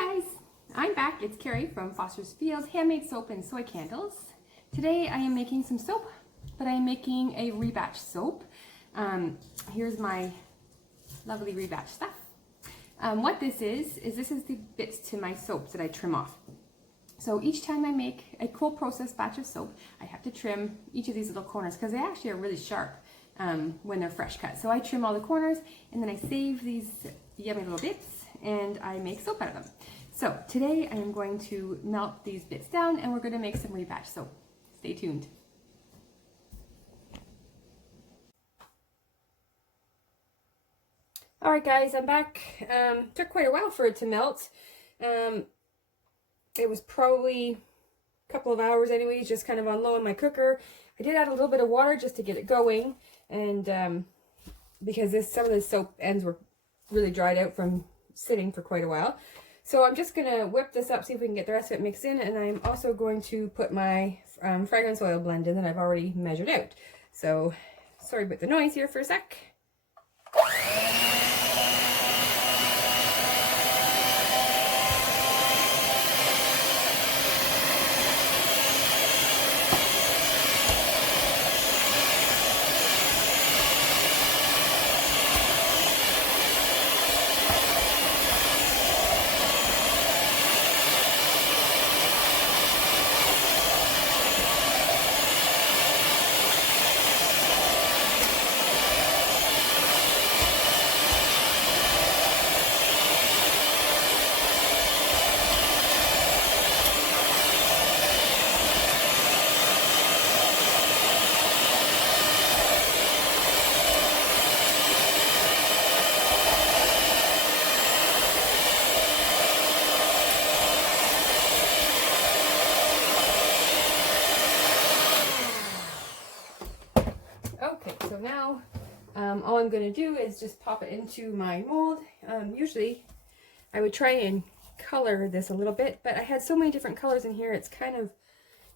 Hi guys, I'm back. It's Carrie from Foster's Fields Handmade Soap and Soy Candles. Today I am making some soap, but I am making a Rebatch soap. Here's my lovely Rebatch stuff. What this is this is the bits to my soaps that I trim off. So each time I make a cold process batch of soap, I have to trim each of these little corners because they actually are really sharp when they're fresh cut. So I trim all the corners and then I save these yummy little bits and I make soap out of them. So today I am going to melt these bits down and we're going to make some Rebatch soap. Stay tuned. Alright guys, I'm back. Took quite a while for it to melt. It was probably a couple of hours anyways, just kind of on low in my cooker. I did add a little bit of water just to get it going, and because some of the soap ends were really dried out from sitting for quite a while. So I'm just going to whip this up, see if we can get the rest of it mixed in, and I'm also going to put my fragrance oil blend in that I've already measured out. So sorry about the noise here for a sec. Okay, so now all I'm going to do is just pop it into my mold. Usually I would try and color this a little bit, but I had so many different colors in here, it's kind of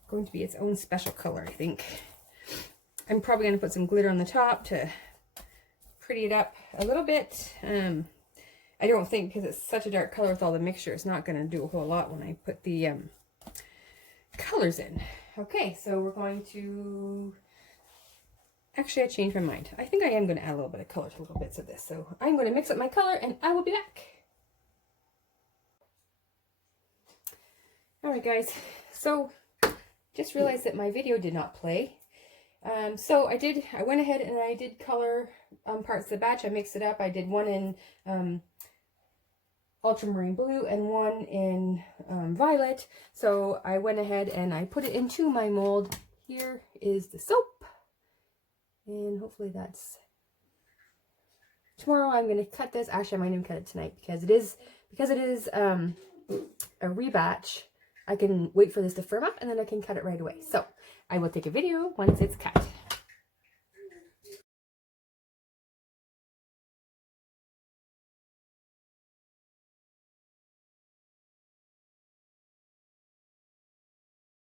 going to be its own special color, I think. I'm probably going to put some glitter on the top to pretty it up a little bit. I don't think, because it's such a dark color with all the mixture, it's not going to do a whole lot when I put the colors in. Okay, so we're going to... Actually, I changed my mind. I think I am going to add a little bit of color to little bits of this. So I'm going to mix up my color and I will be back. Alright guys, so just realized that my video did not play. So I went ahead and I did color parts of the batch. I mixed it up. I did one in ultramarine blue and one in violet. So I went ahead and I put it into my mold. Here is the soap. And hopefully that's... Tomorrow I'm going to cut this. Actually, I might even cut it tonight because it is a rebatch. I can wait for this to firm up and then I can cut it right away. So I will take a video once it's cut.